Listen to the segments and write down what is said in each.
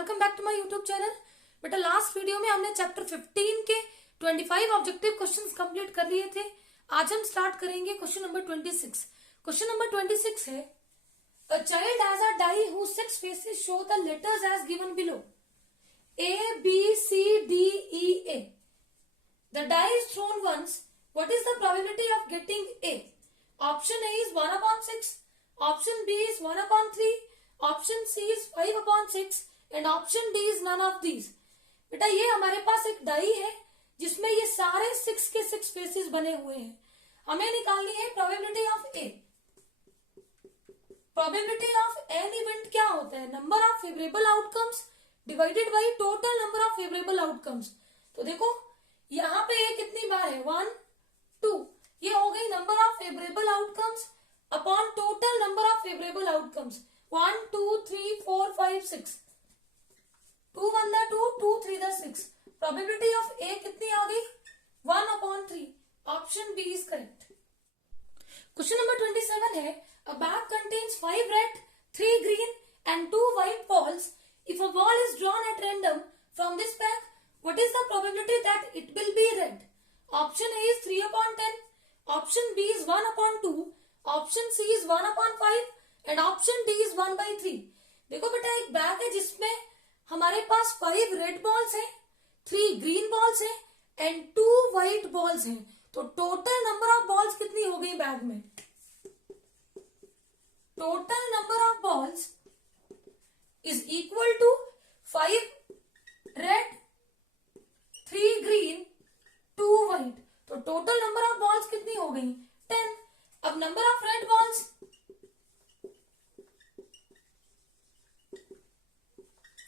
Welcome back to my YouTube channel. बेटा last video में हमने चैप्टर 15 के 25 ऑब्जेक्टिव क्वेश्चंस कंप्लीट कर लिए थे। आज हम स्टार्ट करेंगे क्वेश्चन नंबर 26। क्वेश्चन नंबर 26 है a child has a die whose 6 faces show the letters as given below A B C D E A. The die is thrown once. What is the probability of getting A? Option A is 1/6, option B is 1/3, option C is 5/6 and option D is none of these. बेटा ये हमारे पास एक die है जिसमें ये सारे 6 के 6 faces बने हुए हैं। हमें निकालनी है probability of A. Probability of an event क्या होता है? Number of favourable outcomes divided by total number of favourable outcomes. तो देखो यहाँ पे ए कितनी बार है? 1 2। ये हो गई number of favourable outcomes upon total number of favourable outcomes. 1 2 3 4 5 6। 2 1 2 2 3 6। Probability of A कितनी आ गई? 1/3। Option B is correct. Question number 27 है a bag contains 5 red 3 green and 2 white balls. If a ball is drawn at random from this bag what is the probability that it will be red? Option A is 3/10, option B is 1/2, option C is 1/5 and option D is 1/3। देखो बेटा एक bag है जिसमें हमारे पास 5 red balls हैं, 3 green balls हैं and 2 white balls हैं। तो टोटल नंबर ऑफ बॉल्स कितनी हो गई बैग में? Total number of balls is equal to 5 red 3 green 2 white. तो टोटल नंबर ऑफ बॉल्स कितनी हो गई? 10। अब number of red balls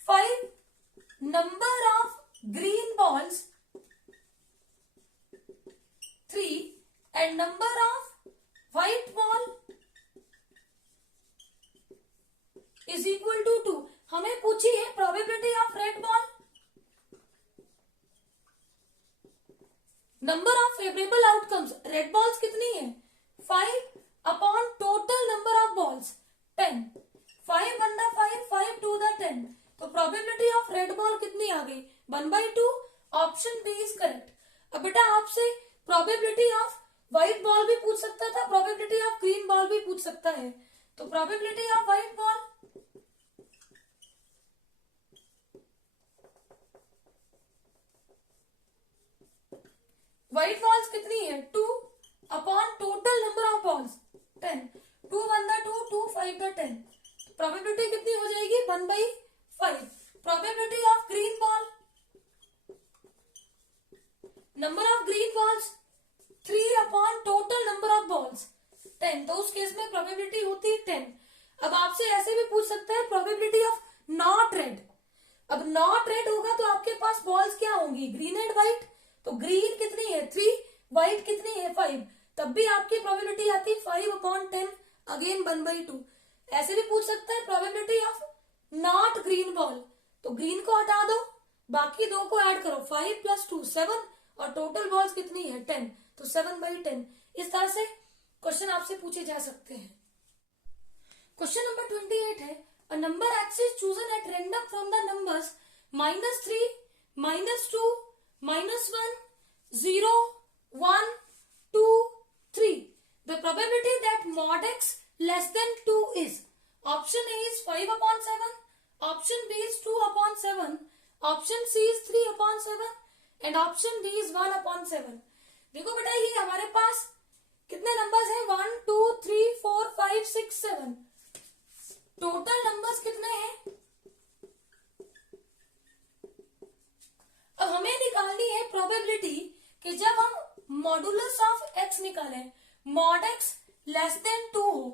5, number of green balls 3 and number of white ball is equal to 2। हमें पूछी है probability of red ball, number of favorable outcomes। red balls कितनी है? 5 upon total number of balls 10। 5 1 5 5 2 10। तो probability of red ball कितनी आ गई? 1/2। Option B is correct. अब बेटा आपसे प्रोबेबिलिटी ऑफ व्हाइट बॉल भी पूछ सकता था, प्रोबेबिलिटी ऑफ ग्रीन बॉल भी पूछ सकता है। तो probability of white ball white balls कितनी है? 2 upon total number of balls 10। 2 1 2 2 5 10। Probability कितनी हो जाएगी? 1/5। Probability of green ball, number of green balls 3 upon total number of balls 10। तो उस केस में probability होती है 10। अब आपसे ऐसे भी पूछ सकता है probability of not red। अब not red होगा तो आपके पास बॉल्स क्या होंगी? Green and white. तो ग्रीन कितनी है? 3, व्हाइट कितनी है? 5। तब भी आपकी प्रोबेबिलिटी आती है 5/10 अगेन 1/2। ऐसे भी पूछ सकता है probability of not green ball. तो ग्रीन को हटा दो, बाकी दो को ऐड करो, 5 + 2 7 और टोटल बॉल्स कितनी है? 10। तो 7/10। इस तरह से क्वेश्चन आपसे पूछे जा सकते हैं। क्वेश्चन नंबर 28 है a number x is chosen at random from the numbers -3 -2 -1 0 1 2 3। The probability that mod x less than 2 is। Option A is 5/7, option B is 2/7, option C is 3/7 and option D is 1/7। देखो बेटा ये हमारे पास कितने numbers हैं? 1 2 3 4 5 6 7। Total numbers कितने हैं? अब हमें निकालनी है प्रोबेबिलिटी कि जब हम मॉडुलस ऑफ एक्स निकालें, मॉड एक्स लेस देन 2 हो।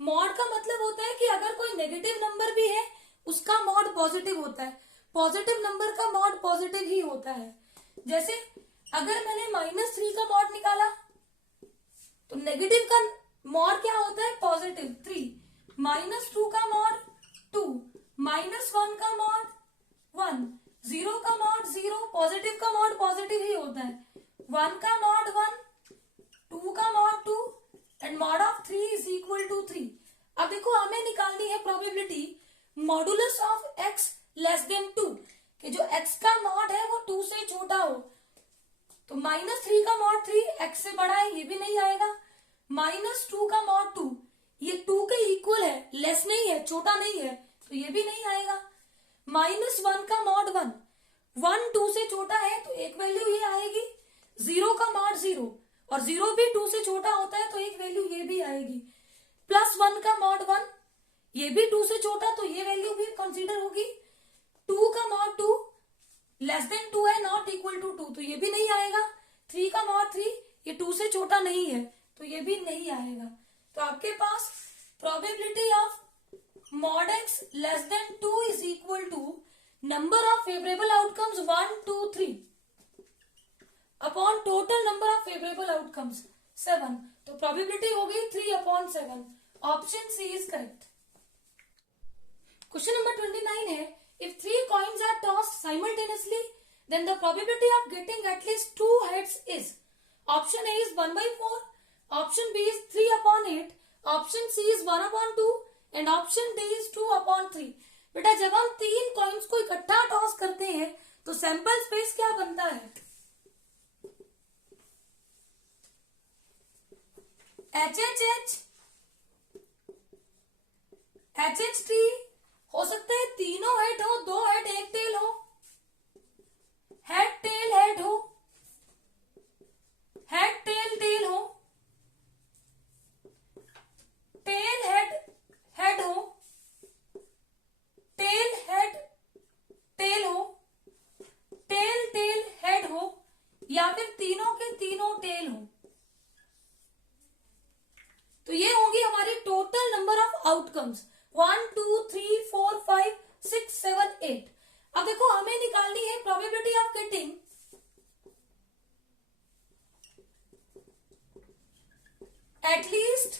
मॉड का मतलब होता है कि अगर कोई नेगेटिव नंबर भी है उसका मॉड पॉजिटिव होता है, पॉजिटिव नंबर का मॉड पॉजिटिव ही होता है। जैसे अगर मैंने -3 का मॉड निकाला तो नेगेटिव का मॉड क्या होता है? पॉजिटिव 3। -2 का मॉड 2, -1 का मॉड 1, 0 का मॉड 0। पॉजिटिव का मॉड पॉजिटिव ही होता है। 1 का मॉड 1, 2 का mod 2 and mod of 3 is equal to 3। अब देखो हमें निकालनी है probability modulus of x less than 2, कि जो x का मॉड है वो 2 से छोटा हो। तो -3 का मॉड 3 x से बड़ा है, ये भी नहीं आएगा। -2 का मॉड 2, ये 2 के इक्वल है, लेस नहीं है, छोटा नहीं है, तो ये भी नहीं आएगा। -1 का मॉड 1, 1 2 से छोटा है तो एक वैल्यू ये आएगी। 0 का मॉड 0, और 0 भी 2 से छोटा होता है तो एक वैल्यू ये भी आएगी। +1 का मॉड 1, ये भी 2 से छोटा, तो ये वैल्यू भी कंसीडर होगी। 2 का मॉड 2 लेस देन 2 है, नॉट इक्वल टू 2, तो ये भी नहीं आएगा। 3 का मॉड 3, ये 2 से छोटा नहीं है, तो ये भी नहीं आएगा। तो आपके पास probability of mod x less than 2 is equal to number of favourable outcomes 1 2 3 upon total number of favourable outcomes 7। तो प्रोबेबिलिटी हो गई 3/7। Option C is correct. Question number 29 है, if 3 coins are tossed simultaneously, then the probability of getting at least 2 heads is, option A is 1/4, option B is 3/8, option C is 1/2 and option D is 2/3। बेटा जब हम 3 coins को इकट्ठा toss करते हैं तो sample space क्या बनता है? HHH, HHT, हो सकता है तीनों हेड हो, 2 हेड 1 टेल हो, हेड टेल हेड हो, हेड टेल टेल हो, टेल हेड हेड हो, टेल हेड टेल हो, टेल टेल हेड हो, या फिर तीनों के तीनों टेल हो। तो ये होंगी हमारी टोटल नंबर ऑफ आउटकम्स 1 2 3 4 5 6 7 8। अब देखो हमें निकालनी है probability of getting at least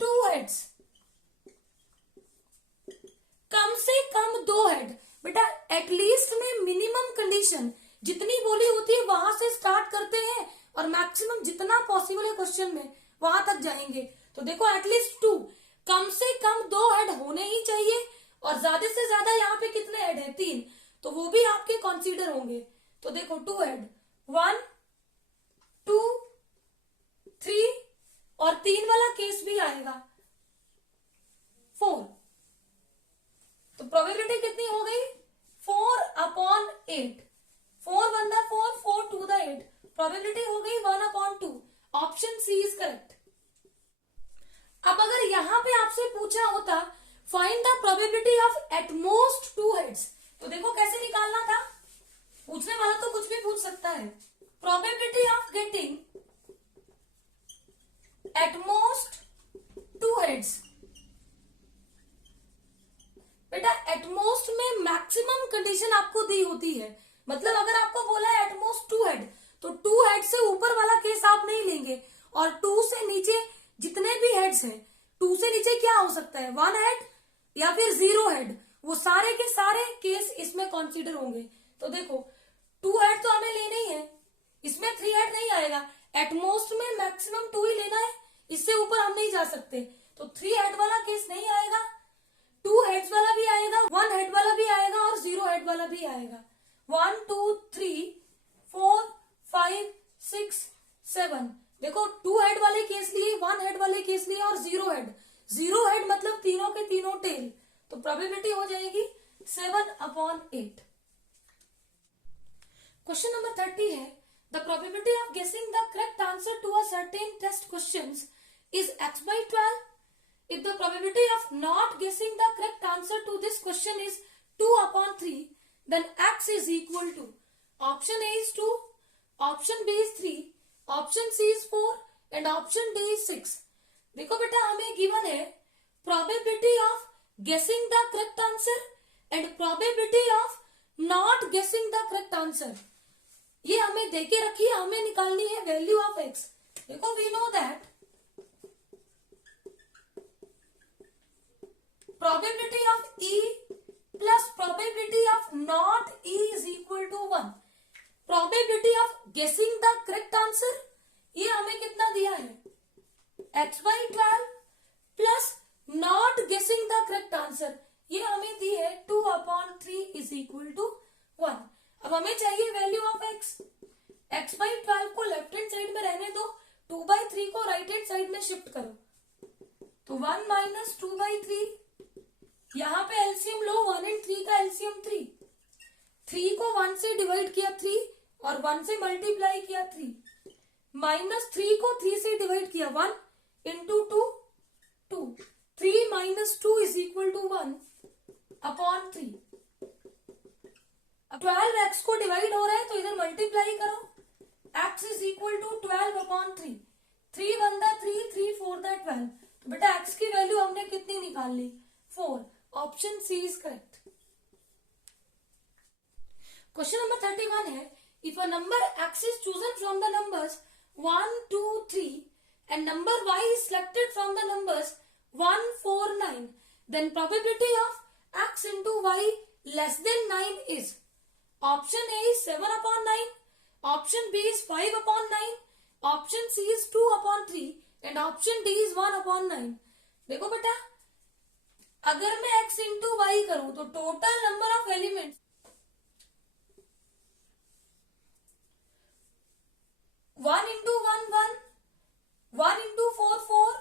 2 heads, कम से कम 2 हेड। बेटा एटलीस्ट में मिनिमम कंडीशन जितनी बोली होती है वहां से स्टार्ट करते हैं और मैक्सिमम जितना पॉसिबल है क्वेश्चन में वहां तक जाएंगे। तो देखो एटलीस्ट 2, कम से कम 2 हेड होने ही चाहिए, और ज्यादा से ज्यादा यहाँ पे कितने हेड है? 3, तो वो भी आपके कंसीडर होंगे। तो देखो 2 हेड, 1 2 3, और 3 वाला केस भी आएगा 4। तो प्रोबेबिलिटी कितनी हो गई? 4/8, 4 1 4, 4 2 8, प्रोबेबिलिटी हो गई 1/2। Option C is correct. अब अगर यहां पे आपसे पूछा होता find the probability of at most 2 heads, तो देखो कैसे निकालना था। पूछने वाला तो कुछ भी पूछ सकता है। Probability of getting at most 2 heads, बेटा एटमोस्ट में मैक्सिमम कंडीशन आपको दी होती है। मतलब अगर आपको बोला है एटमोस्ट 2 हेड, तो 2 हेड से ऊपर वाला केस आप नहीं लेंगे, और 2 से नीचे जितने भी हेड्स हैं, 2 से नीचे क्या हो सकता है? 1 हेड या फिर 0 हेड, वो सारे के सारे केस इसमें कंसीडर होंगे। तो देखो 2 हेड तो हमें लेना ही है, इसमें 3 हेड नहीं आएगा। एटमोस्ट में मैक्सिमम 2 ही लेना है, इससे ऊपर हम नहीं जा सकते। तो 3 हेड वाला केस नहीं आएगा, 2 हेड्स वाला भी आएगा, 1 हेड वाला भी आएगा, और 0 हेड वाला भी आएगा। 1 2 3 4 5 6 7, देखो 2 हेड वाले केस लिए, 1 हेड वाले केस लिए, और 0 हेड। 0 हेड मतलब तीनों के तीनों टेल, तो प्रोबेबिलिटी हो जाएगी 7/8। क्वेश्चन नंबर 30 है, the probability of guessing the correct answer to a certain test questions is x/12। If the probability of not guessing the correct answer to this question is 2/3, then x is equal to, option A is 2, option B is 3, option C is 4 and option D is 6। देखो बेटा हमें given है probability of guessing the correct answer and probability of not guessing the correct answer। ये हमें देके रखी है, हमें निकालनी है वैल्यू ऑफ x। देखो we know that probability of E plus probability of not E is equal to 1। probability of guessing the correct answer ये हमें कितना दिया है? x/12 plus not guessing the correct answer, ये हमें दी है 2/3 इज इक्वल टू 1। अब हमें चाहिए वैल्यू ऑफ x। x/12 को लेफ्ट हैंड साइड में रहने दो, 2/3 को राइट हैंड साइड में शिफ्ट करो, तो 1 माइनस 2/3। यहाँ पे एलसीएम लो, 1 और 3 का एलसीएम 3। 3 को 1 से डिवाइड किया 3 और 1 से मल्टीप्लाई किया 3, माइनस 3 को 3 से डिवाइड किया 1 into 2 2। 3 minus 2 is equal to 1/3। अब 12x को डिवाइड हो रहा है तो इधर मल्टीप्लाई करो, x इज इक्वल टू 12/3। 3 1 3, 3 4 12। तो बेटा x की वैल्यू हमने कितनी निकाल ली? 4। Option C is correct. Question number 31 है, if a number x is chosen from the numbers 1 2 3 and number y is selected from the numbers 1 4 9, then probability of x into y less than 9 is, option A is 7/9, option B is 5/9, option C is 2/3 and option D is 1/9। देखो बेटा, अगर मैं x into y करूं तो total number of elements 1 into 1 1, 1 into 4 4,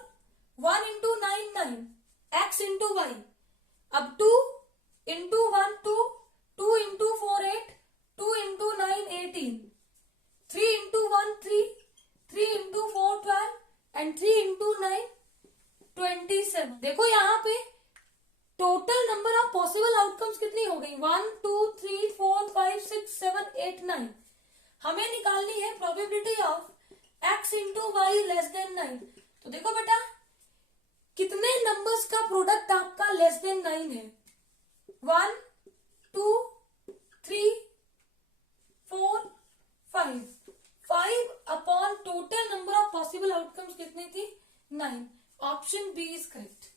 1 into 9 9, x into y. अब 2 into 1 2, 2 into 4 8, 2 into 9 18, 3 into 1 3, 3 into 4 12 and 3 into 9 27। देखो यहाँ पे total number of possible outcomes कितनी हो गई? 1 2 3 4 5 6 7 8 9। हमें निकालनी है probability of x into y less than 9। तो देखो बेटा, कितने नंबर्स का प्रोडक्ट आपका लेस देन 9 है? 1 2 3 4 5। 5 upon total number of possible outcomes कितनी थी? 9। Option B is correct.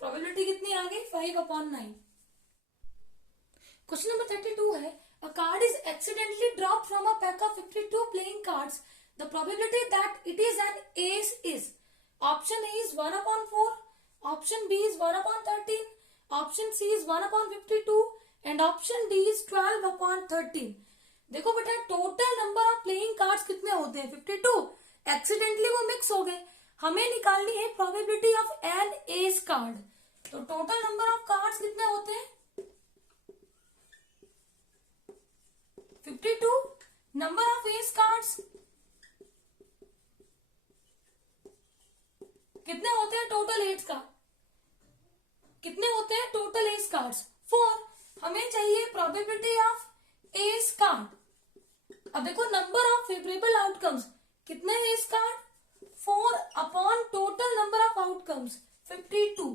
Probability कितनी आ गई? 5/9। क्वेश्चन नंबर 32 है, a card is accidentally dropped from a pack of 52 playing cards. The probability that it is an ace is, option A is 1/4, option B is 1/13, option C is 1/52 and option D is 12/13। देखो बेटा, total number of playing cards कितने होते हैं? 52। Accidentally वो mix हो गए, हमें निकालनी है probability of an ace card. तो टोटल नंबर ऑफ कार्ड्स कितने होते हैं? 52। नंबर ऑफ एस कार्ड्स कितने होते हैं? टोटल एज का कितने होते हैं? Total ace cards 4। हमें चाहिए प्रोबेबिलिटी ऑफ एस कार्ड। अब देखो, नंबर ऑफ फेवरेबल आउटकम्स कितने ace card? 4 upon total number of outcomes 52।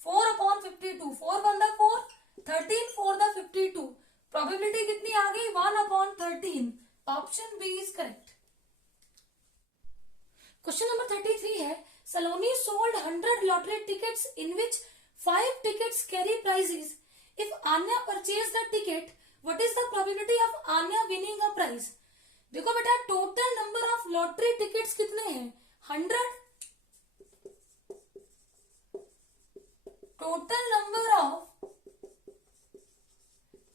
4/52, 4 1 4, 13 4 52। Probability कितनी आ गई? 1/13। Option B is correct. Question number 33 है, Saloni sold 100 lottery tickets in which 5 tickets carry prizes. If Anya purchase the ticket, what is the probability of Anya winning a prize? देखो बेटा, total number of lottery tickets कितने हैं? 100। Total number of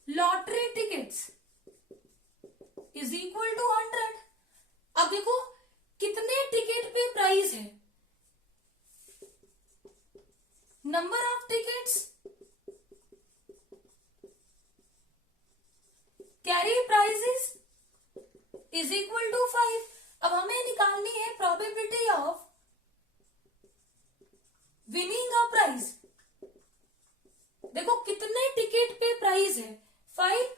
lottery tickets is equal to 100। अब देखो, कितने ticket पे price है? Number of tickets carry prizes is equal to 5। अब हमें निकालनी है probability of winning a prize. देखो, कितने टिकट पे प्राइस है? 5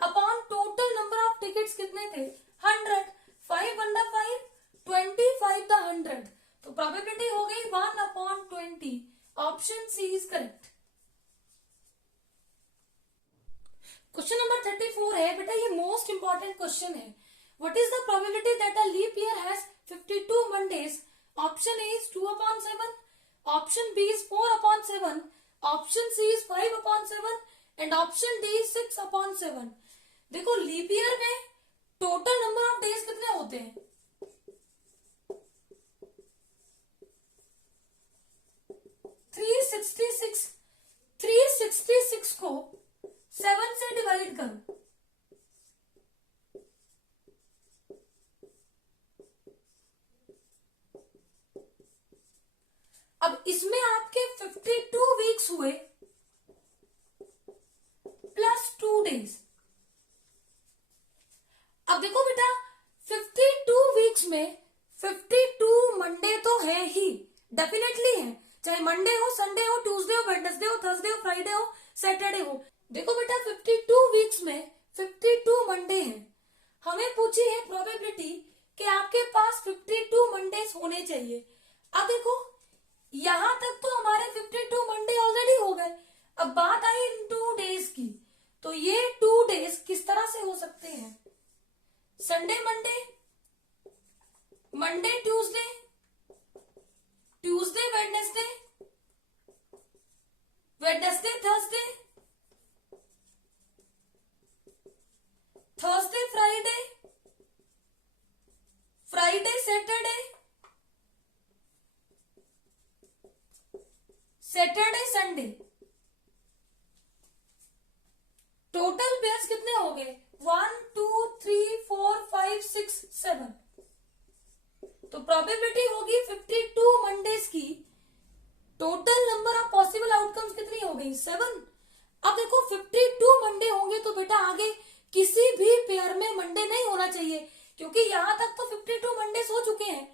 upon total number of tickets कितने थे? 100। 5 1 5, 25 द 100। तो प्रोबेबिलिटी हो गई 1/20। Option C is correct. Question number 34 है बेटा, ये मोस्ट इंपॉर्टेंट क्वेश्चन है। What is the probability that a leap year has 52 Mondays? Option A is 2/7, option B is 4/7, option C is 5/7 and option D is 6/7। देखो, leap year में total number of days कितने होते हैं? 366। 366 को 7 से divide करो। अब इसमें आपके 52 वीक्स हुए प्लस 2 डेज। अब देखो बेटा 52 वीक्स में 52 मंडे तो है ही, डेफिनेटली है, चाहे मंडे हो, संडे हो, ट्यूसडे हो, वेडनेसडे हो, थर्सडे हो, फ्राइडे हो, सैटरडे हो। देखो बेटा 52 वीक्स में 52 मंडे हैं। हमें पूछी है प्रोबेबिलिटी कि आपके पास 52 मंडेज होने चाहिए। अब देखो यहां तक तो हमारे 52 मंडे ऑलरेडी हो गए। अब बात आई इन 2 डेज की, तो ये 2 डेज किस तरह से हो सकते हैं? Sunday Monday, Monday Tuesday, Tuesday Wednesday, Wednesday Thursday, Thursday Friday, Friday Saturday, Saturday Sunday. Total pairs कितने हो गए? 1 2 3 4 5 6 7। तो प्रोबेबिलिटी होगी 52 मंडेज की। Total number of possible outcomes कितनी हो गई? 7। अब देखो 52 मंडे होंगे तो बेटा आगे किसी भी पेयर में मंडे नहीं होना चाहिए, क्योंकि यहां तक तो 52 मंडेज हो चुके हैं।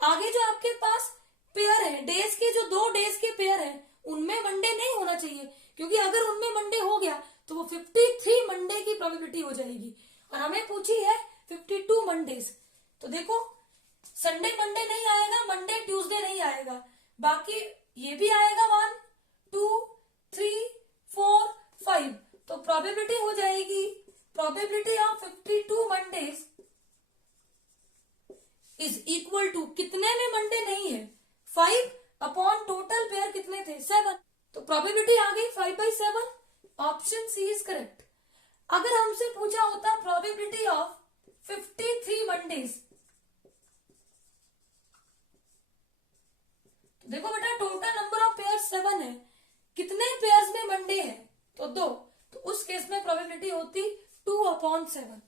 आगे जो आपके पास पेयर है, डेज के जो 2 डेज के पेयर है, उनमें मंडे नहीं होना चाहिए, क्योंकि अगर उनमें मंडे हो गया तो वो 53 मंडे की प्रोबेबिलिटी हो जाएगी। और हमें पूछी है 52 मंडेज। तो देखो संडे मंडे नहीं आएगा, मंडे ट्यूसडे नहीं आएगा, बाकी ये भी आएगा 1 2 3 4 5। तो प्रोबेबिलिटी हो जाएगी, probability of 52 Mondays is equal to, कितने में मंडे नहीं है? 5 अपॉन टोटल पेयर कितने थे? 7। तो प्रोबेबिलिटी आ गई 5/7। Option C is correct. अगर हमसे पूछा होता प्रोबेबिलिटी ऑफ 53 मंडेज, तो देखो बेटा टोटल नंबर ऑफ पेयर्स 7 है, कितने पेयर्स में मंडे है? तो 2। तो उस केस में प्रोबेबिलिटी होती 2/7।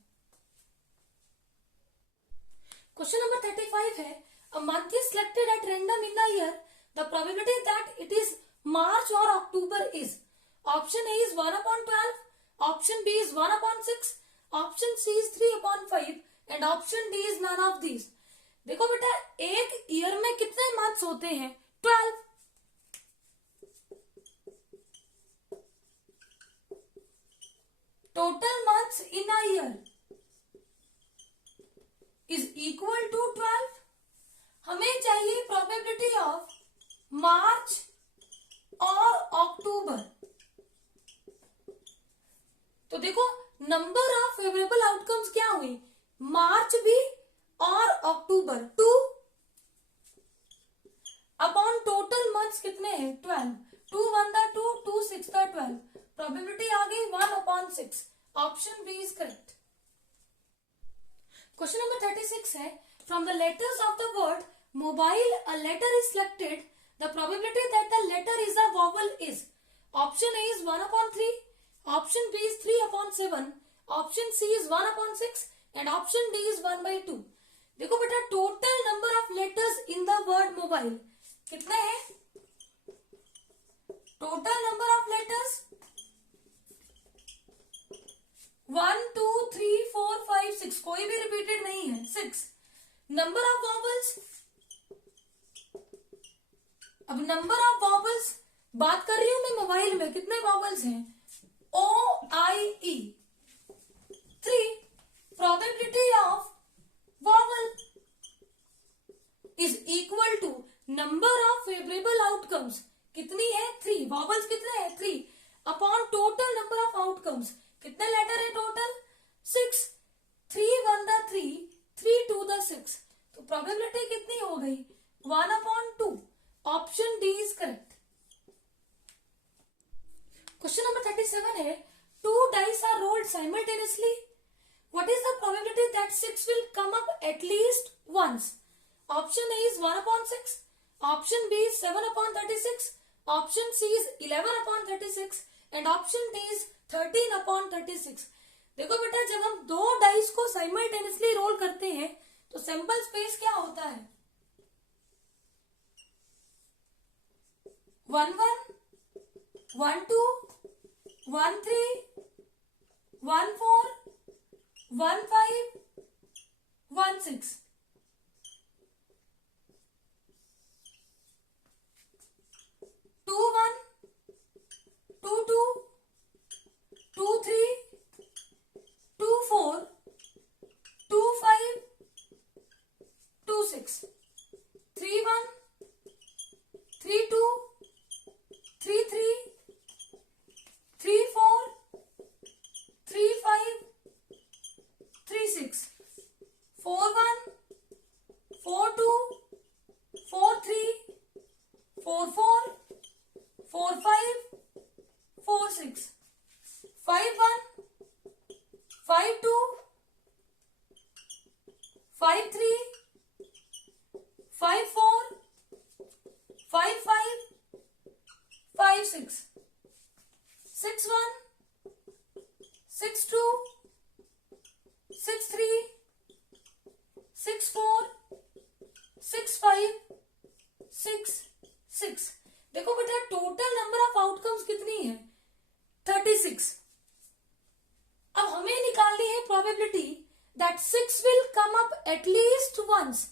क्वेश्चन नंबर 35 है, a month is selected at random in the year, the probability that it is March or October is, option A is 1/12, option B is 1/6, option C is 3/5 and option D is none of these। देखो बेटा एक year में कितने months होते हैं? 12। Total months in a year is equal to 12। हमें चाहिए probability of March और अक्टूबर। तो देखो नंबर ऑफ फेवरेबल आउटकम्स क्या हुई? मार्च भी और अक्टूबर 2 अपॉन टोटल मंथ्स कितने हैं? 12। 2 1 2 2 6 12। प्रोबेबिलिटी आ गई 1/6। Option B is correct. Question number 36 है, from the letters of the word mobile a letter is selected, the probability that the letter is a vowel is, option A is 1/3, option B is 3/7, option C is 1/6 and option D is 1/2। देखो बेटा total number of letters in the word mobile कितने हैं? Total number of letters 1 2 3 4 5 6, कोई भी repeated नहीं है, 6। Number of vowels, अब number of vowels बात कर रही हूं मैं मोबाइल में, कितने वॉवल्स हैं? OIE 3। Probability of vowel is equal to number of favourable outcomes कितनी है? 3। वॉवल्स कितने हैं? 3 upon total number of outcomes, कितने लेटर है टोटल? 6। 3 1 3, 3 2 6। तो प्रोबेबिलिटी कितनी हो गई? 1/2। Option D is correct. Question number 37 है, 2 dice are rolled simultaneously, what is the probability that 6 will come up at least once? Option A is 1/6, option B is 7/36, option C is 11/36 and option D is 13/36। देखो बेटा, जब हम दो dice को simultaneously role करते हैं तो sample space क्या होता है? 1 1 1 2 1 3 1 4 1 5 1 6। टू 1 2 2 2 3 2 4 2 5 2 6 3 1 3 2 3 3 3 4 3 5 3 6 4 1 4 2 4 3 4 4 4 5 4 6 5 1 5 2 5 3 5 4 5 5 5 6 6 1 6 2 6 3 6 4 6 5 6 6। देखो बेटा, टोटल नंबर ऑफ आउटकम्स कितनी है? 36। अब हमें निकालनी है probability that 6 will come up at least once.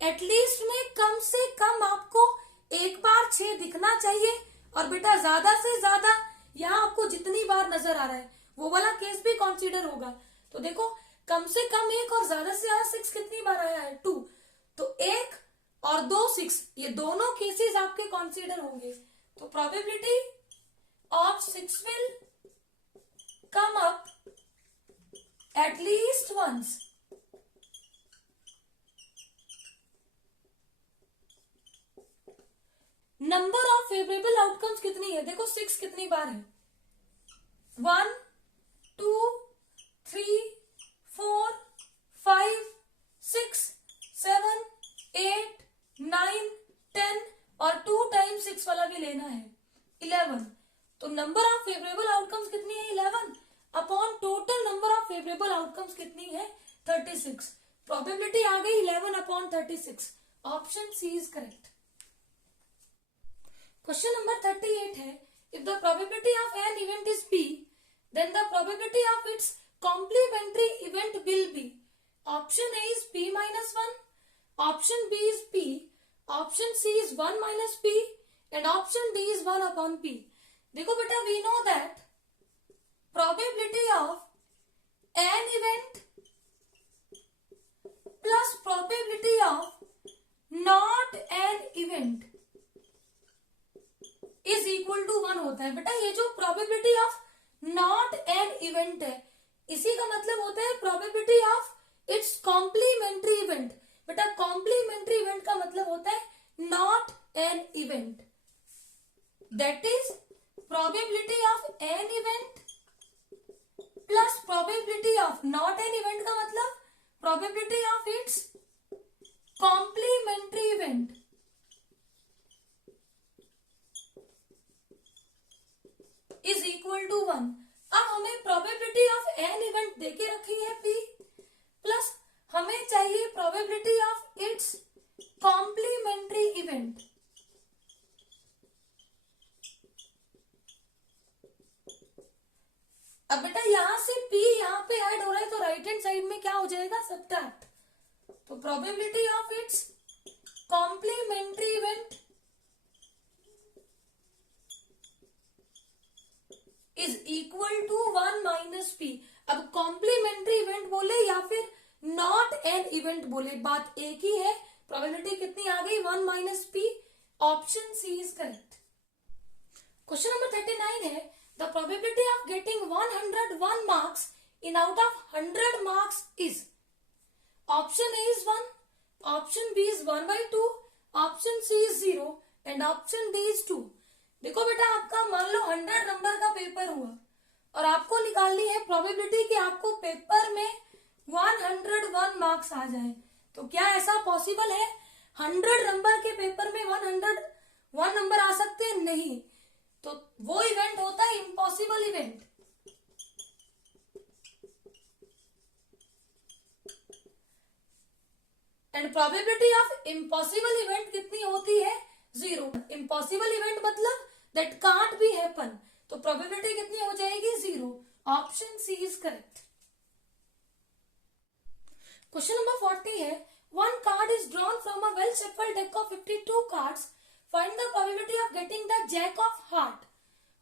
At least में कम से कम आपको एक बार 6 दिखना चाहिए, और बेटा ज्यादा से ज्यादा यहाँ आपको जितनी बार नजर आ रहा है वो वाला केस भी कंसीडर होगा। तो देखो, कम से कम 1 और ज्यादा से ज्यादा 6 कितनी बार आया है? 2। तो 1 और 2 6, ये दोनों केसेस आपके कंसीडर होंगे। तो probability of 6 will come up at least once number of favourable outcomes कितनी है? देखो 6 कितनी बार है? 1 2 3 4 5 6 7 8 9 10 और 2 टाइम्स 6 वाला भी लेना है 11। तो नंबर ऑफ फेवरेबल आउटकम्स कितनी है? 11 upon total number of favourable outcomes कितनी है? 36। प्रोबेबिलिटी आ गई 11/36। Option C is correct. Question number 38 है, if the probability of an event is p, then the probability of its complementary event will be, option A is p minus 1, option B is p, option C is 1 minus p, and option D is 1 upon p। देखो बेटा, we know that probability of an event plus probability of not an event is equal to 1 होता है। बेटा, ये जो probability of not an event है, इसी का मतलब होता है probability of its complementary event. बेटा, कॉम्प्लीमेंट्री इवेंट का मतलब होता है not an event. That is probability of an event plus probability of not an event का मतलब probability of its complementary event is equal to 1। अब हमें प्रोबेबिलिटी ऑफ एन इवेंट देके रखी है p, प्लस हमें चाहिए probability of its complementary event. अब बेटा, यहां से p यहां पे ऐड हो रहा है तो राइट हैंड साइड में क्या हो जाएगा? सब्ट्रैक्ट। तो probability of its complementary event is equal to 1 minus p। अब कॉम्प्लीमेंट्री इवेंट बोले या फिर नॉट एन इवेंट बोले, बात एक ही है। प्रोबेबिलिटी कितनी आ गई? 1 minus p। Option C is correct. Question number 39 है, the probability of getting 101 marks in out of 100 marks is, option A is 1, option B is 1/2, option C is 0 and option D is 2। देखो बेटा, आपका मान लो 100 number का paper हुआ और आपको निकालनी है प्रोबेबिलिटी कि आपको पेपर में 101 मार्क्स आ जाए। तो क्या ऐसा पॉसिबल है? 100 नंबर के पेपर में 1 नंबर आ सकते हैं? नहीं। तो वो इवेंट होता है impossible event. And probability of impossible event कितनी होती है? 0। इम्पॉसिबल इवेंट मतलब दैट कांट बी हैपन, तो प्रोबेबिलिटी कितनी हो जाएगी? 0। Option C is correct. Question number 40 है, one card is drawn from a well shuffled deck of 52 cards. Find the probability of getting the jack of heart.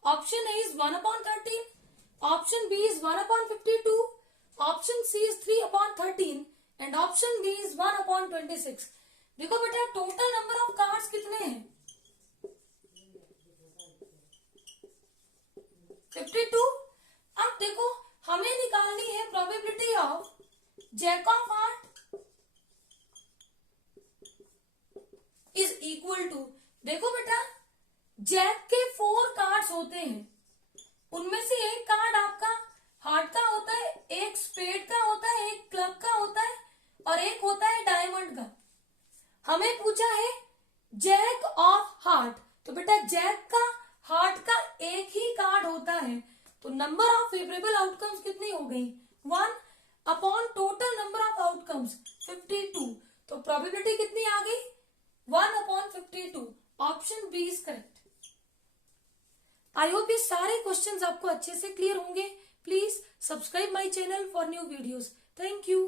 Option A is 1/13. Option B is 1/52. Option C is 3/13 and option D is 1/26. देखो बेटा total number of cards कितने हैं? 52। अब देखो हमें निकालनी है probability of jack of heart is equal to, देखो बेटा जैक के 4 कार्ड्स होते हैं, उनमें से एक कार्ड आपका हार्ट का होता है, एक स्पेड का होता है, एक क्लब का होता है और एक होता है डायमंड का। हमें पूछा है जैक ऑफ हार्ट, तो बेटा जैक का हार्ट का एक ही कार्ड होता है, तो नंबर ऑफ फेवरेबल आउटकम्स कितनी हो गई? 1 upon total number of outcomes 52, तो प्रोबेबिलिटी कितनी आ गई? 1/52। Option B is correct. I hope ये सारे क्वेश्चंस आपको अच्छे से क्लियर होंगे। Please subscribe my channel for new videos. Thank you.